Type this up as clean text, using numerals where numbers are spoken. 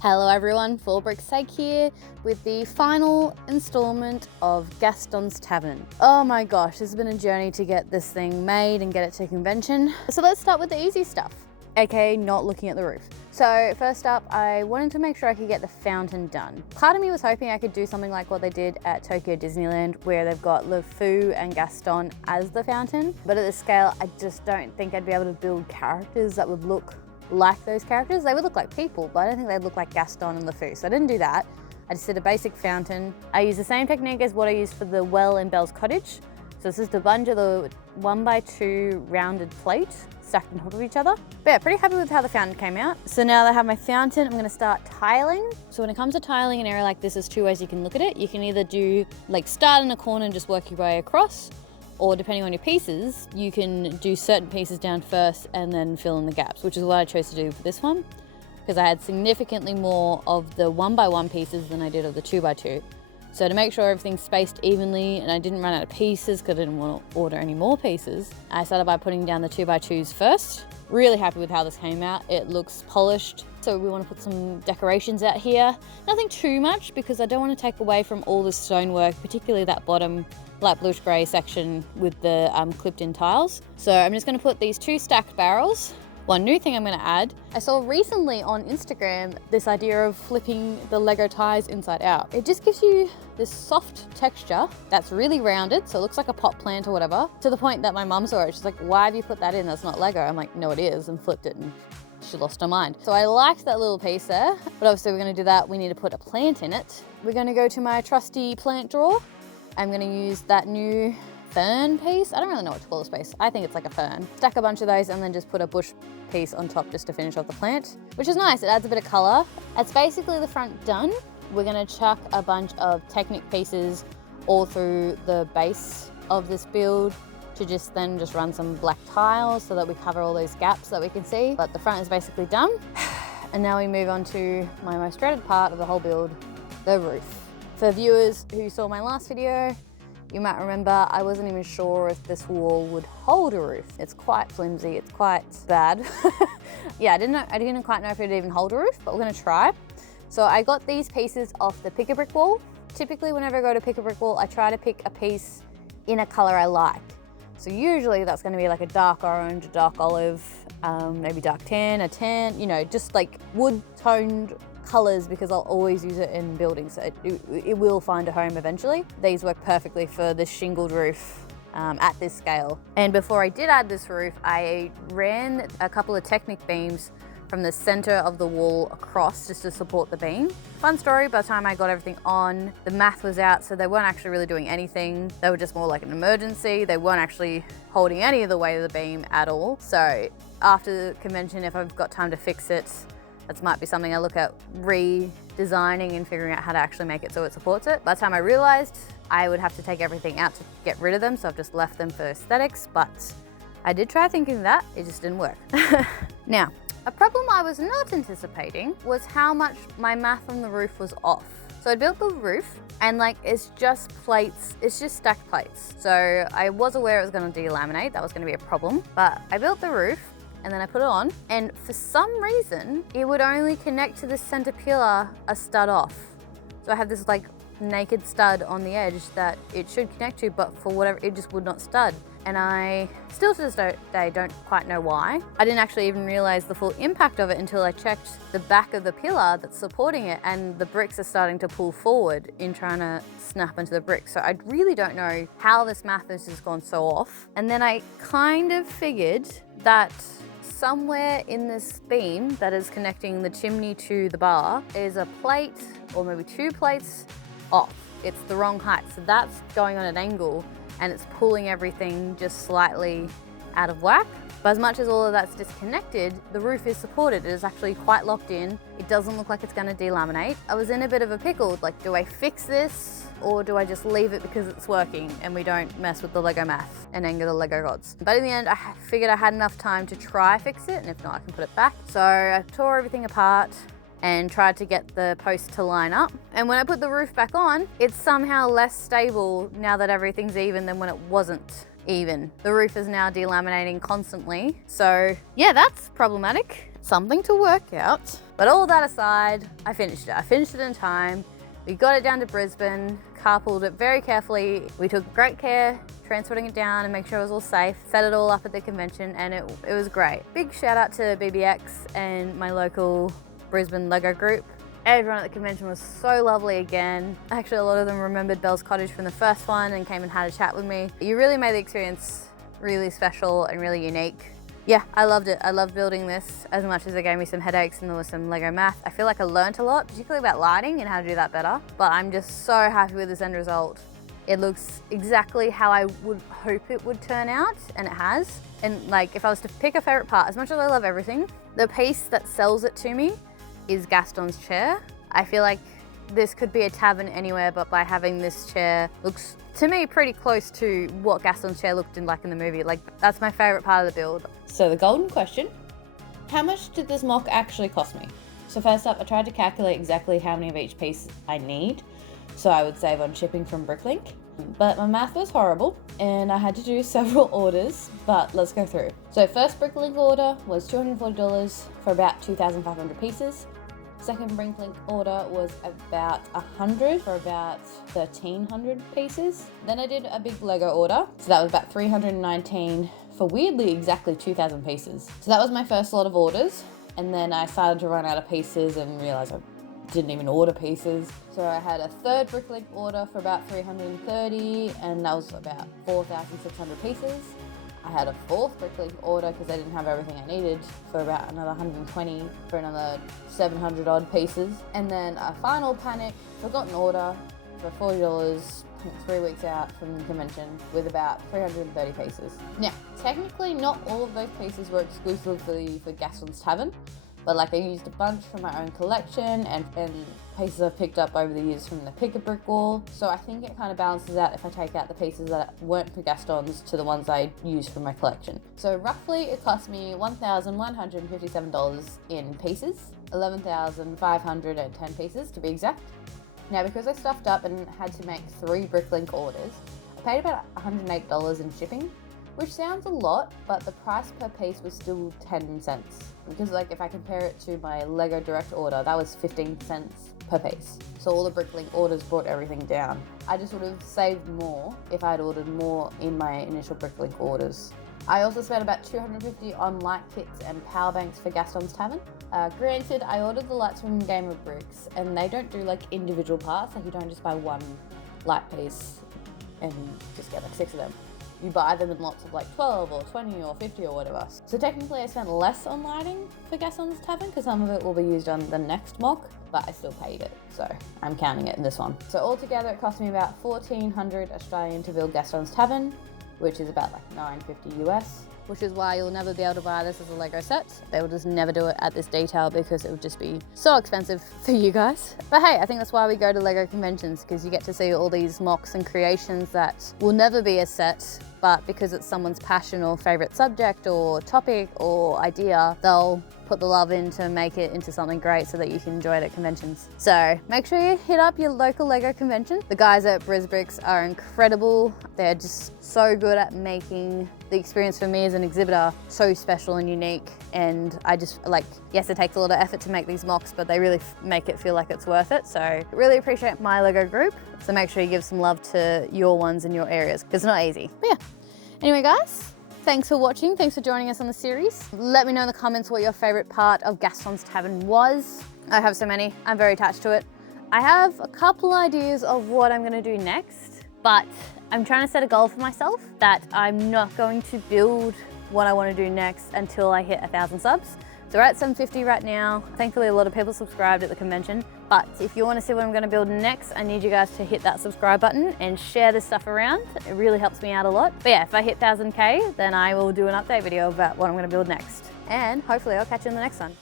Hello everyone, BRISBRICKS here with the final installment of Gaston's Tavern. Oh my gosh, this has been a journey to get this thing made and get it to convention. So let's start with the easy stuff, aka not looking at the roof. So first up, I wanted to make sure I could get the fountain done. Part of me was hoping I could do something like what they did at Tokyo Disneyland, where they've got LeFou and Gaston as the fountain. But at this scale, I just don't think I'd be able to build characters that would look like those characters. They would look like people, but I don't think they'd look like Gaston and LeFou. So I didn't do that. I just did a basic fountain. I used the same technique as what I used for the well in Belle's Cottage. So this is a bunch of the 1x2 rounded plate stacked on top of each other. But yeah, pretty happy with how the fountain came out. So now that I have my fountain, I'm gonna start tiling. So when it comes to tiling an area like this, there's two ways you can look at it. You can either do like start in a corner and just work your way across, or depending on your pieces, you can do certain pieces down first and then fill in the gaps, which is what I chose to do for this one, because I had significantly more of the 1x1 pieces than I did of the 2x2. So to make sure everything's spaced evenly and I didn't run out of pieces because I didn't want to order any more pieces, I started by putting down the 2x2s first. Really happy with how this came out. It looks polished. So we want to put some decorations out here. Nothing too much because I don't want to take away from all the stonework, particularly that bottom light bluish grey section with the clipped in tiles. So I'm just going to put these two stacked barrels. One new thing I'm going to add, I saw recently on Instagram this idea of flipping the Lego ties inside out. It just gives you this soft texture that's really rounded, so it looks like a pot plant or whatever, to the point that my mum saw it. She's like, why have you put that in? That's not Lego. I'm like, no it is, and flipped it and she lost her mind. So I liked that little piece there, but obviously we're going to do that. We need to put a plant in it. We're going to go to my trusty plant drawer. I'm going to use that new fern piece. I don't really know what to call this piece. I think it's like a fern. Stack a bunch of those and then just put a bush piece on top just to finish off the plant, which is nice. It adds a bit of color. That's basically the front done. We're going to chuck a bunch of Technic pieces all through the base of this build to just run some black tiles so that we cover all those gaps that we can see. But the front is basically done. And now we move on to my most dreaded part of the whole build, the roof. For viewers who saw my last video, you might remember I wasn't even sure if this wall would hold a roof. It's quite flimsy, it's quite bad. Yeah, I didn't quite know if it'd even hold a roof, but we're gonna try. So I got these pieces off the pick a brick wall. Typically whenever I go to pick a brick wall, I try to pick a piece in a color I like. So usually that's gonna be like a dark orange, a dark olive, maybe dark tan, a tan, you know, just like wood toned colors, because I'll always use it in buildings. So it will find a home eventually. These work perfectly for this shingled roof at this scale. And before I did add this roof, I ran a couple of Technic beams from the center of the wall across just to support the beam. Fun story, by the time I got everything on, the math was out, so they weren't actually really doing anything. They were just more like an emergency. They weren't actually holding any of the weight of the beam at all. So after the convention, if I've got time to fix it, that might be something I look at redesigning and figuring out how to actually make it so it supports it. By the time I realized I would have to take everything out to get rid of them, so I've just left them for aesthetics, but I did try thinking that, it just didn't work. Now, a problem I was not anticipating was how much my math on the roof was off. So I built the roof and like it's just plates, it's just stacked plates. So I was aware it was gonna delaminate, that was gonna be a problem, but I built the roof and then I put it on, and for some reason, it would only connect to the center pillar a stud off. So I have this like naked stud on the edge that it should connect to, but for whatever, it just would not stud. And I still to this day don't quite know why. I didn't actually even realize the full impact of it until I checked the back of the pillar that's supporting it, and the bricks are starting to pull forward in trying to snap into the bricks. So I really don't know how this math has just gone so off. And then I kind of figured that somewhere in this beam that is connecting the chimney to the bar is a plate, or maybe two plates off. It's the wrong height. So that's going on an angle and it's pulling everything just slightly out of whack. But as much as all of that's disconnected, the roof is supported. It is actually quite locked in. It doesn't look like it's gonna delaminate. I was in a bit of a pickle. Like, do I fix this or do I just leave it because it's working and we don't mess with the Lego math and anger the Lego gods? But in the end, I figured I had enough time to try fix it, and if not, I can put it back. So I tore everything apart and tried to get the post to line up. And when I put the roof back on, it's somehow less stable now that everything's even than when it wasn't even. The roof is now delaminating constantly. So yeah, that's problematic. Something to work out. But all that aside, I finished it. I finished it in time. We got it down to Brisbane, carpooled it very carefully. We took great care transporting it down and make sure it was all safe, set it all up at the convention, and it was great. Big shout out to BBX and my local Brisbane Lego group. Everyone at the convention was so lovely again. Actually, a lot of them remembered Belle's Cottage from the first one and came and had a chat with me. You really made the experience really special and really unique. Yeah, I loved it. I loved building this as much as it gave me some headaches and there was some Lego math. I feel like I learnt a lot, particularly about lighting and how to do that better. But I'm just so happy with this end result. It looks exactly how I would hope it would turn out, and it has. And like, if I was to pick a favorite part, as much as I love everything, the piece that sells it to me is Gaston's chair. I feel like this could be a tavern anywhere, but by having this chair, looks to me pretty close to what Gaston's chair looked like in the movie. Like, that's my favorite part of the build. So the golden question, how much did this mock actually cost me? So first up, I tried to calculate exactly how many of each piece I need, so I would save on shipping from Bricklink. But my math was horrible and I had to do several orders, but let's go through. So first Bricklink order was $240 for about 2,500 pieces. Second Bricklink order was about 100 for about 1,300 pieces. Then I did a big Lego order, so that was about 319 for weirdly exactly 2,000 pieces. So that was my first lot of orders, and then I started to run out of pieces and realized I didn't even order pieces. So I had a third Bricklink order for about 330, and that was about 4,600 pieces. I had a fourth Bricklink order because I didn't have everything I needed for about another 120 for another 700 odd pieces. And then a final panic forgotten order for $40, 3 weeks out from the convention with about 330 pieces. Now, technically not all of those pieces were exclusively for Gaston's Tavern, but like I used a bunch from my own collection and pieces I've picked up over the years from the Pick a Brick wall. So I think it kind of balances out if I take out the pieces that weren't for Gaston's to the ones I used from my collection. So roughly it cost me $1,157 in pieces, 11,510 pieces to be exact. Now because I stuffed up and had to make 3 Bricklink orders, I paid about $108 in shipping, which sounds a lot, but the price per piece was still 10 cents. Because like if I compare it to my Lego Direct order, that was 15 cents per piece. So all the Bricklink orders brought everything down. I just would have saved more if I had ordered more in my initial Bricklink orders. I also spent about $250 on light kits and power banks for Gaston's Tavern. Granted, I ordered the lights from Game of Bricks and they don't do like individual parts, like you don't just buy one light piece and just get like 6 of them. You buy them in lots of like 12 or 20 or 50 or whatever. So technically I spent less on lighting for Gaston's Tavern because some of it will be used on the next mock, but I still paid it, so I'm counting it in this one. So altogether it cost me about 1,400 Australian to build Gaston's Tavern, which is about like $950 US. Which is why you'll never be able to buy this as a Lego set. They will just never do it at this detail because it would just be so expensive for you guys. But hey, I think that's why we go to Lego conventions, because you get to see all these mocks and creations that will never be a set, but because it's someone's passion or favorite subject or topic or idea, they'll put the love in to make it into something great so that you can enjoy it at conventions. So make sure you hit up your local Lego convention. The guys at BRISBRICKS are incredible. They're just so good at making the experience for me as an exhibitor so special and unique. And I just like, yes, it takes a lot of effort to make these mocks, but they really make it feel like it's worth it. So really appreciate my Lego group. So make sure you give some love to your ones in your areas because it's not easy. But yeah, anyway guys, thanks for watching. Thanks for joining us on the series. Let me know in the comments what your favorite part of Gaston's Tavern was. I have so many, I'm very attached to it. I have a couple ideas of what I'm gonna do next, but I'm trying to set a goal for myself that I'm not going to build what I want to do next until I hit 1,000 subs. So we're at 750 right now. Thankfully, a lot of people subscribed at the convention. But if you want to see what I'm going to build next, I need you guys to hit that subscribe button and share this stuff around. It really helps me out a lot. But yeah, if I hit 1,000K, then I will do an update video about what I'm going to build next. And hopefully I'll catch you in the next one.